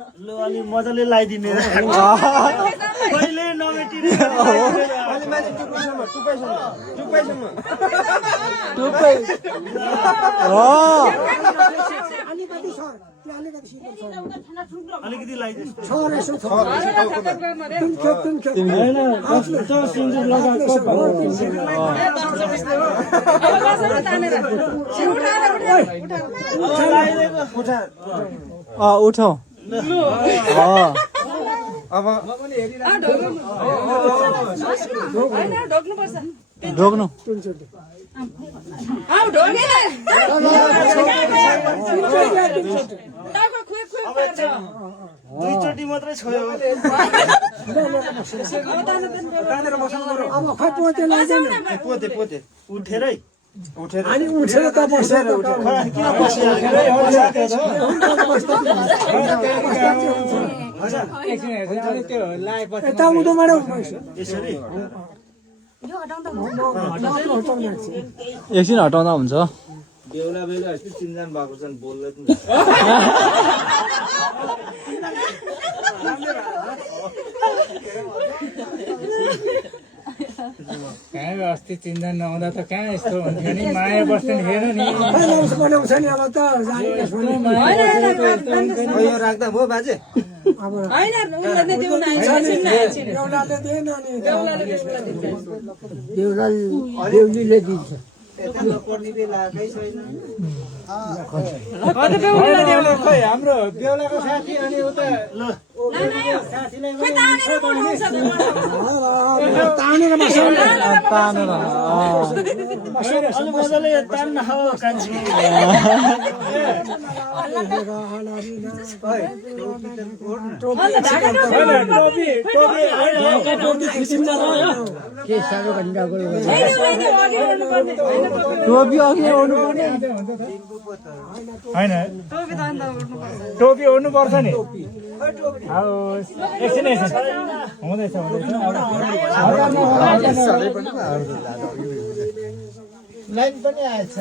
ल अलि मजाले लगाइदिने कहिले नमेटिने अलि माथि टुप्पैसम्म टुप्पै अलिकति लगाइदिनु सिन्दुर लगाएको उठाऊ अब ढोग्नु दुईचोटि मात्रै छोयो पोते उठेरै अनि उठेर त बसेर किन बसिहाल्यो यता उँधोबाट यसरी एकछिन हटाउँदा हुन्छ बेहुला यस्तो चिन्जान भएको छन् बोल्दै कहाँ अस्ति चिन्ता नहुँदा त कहाँ यस्तो हुन्थ्यो नि माया बस्ने हेर्नु नि बनाउँछ नि अब त यो राख्दा भयो बाजे देउलीले दिन्छ खै हाम्रो बेहुलाको साथी अनि उता तानेर अलि मजाले तान्न हो कान्छी टोपी अघि ओर्नु पर्ने होइन टोपी ओर्नु पर्छ नि एकछिन हुँदैछ लाइन पनि आएछ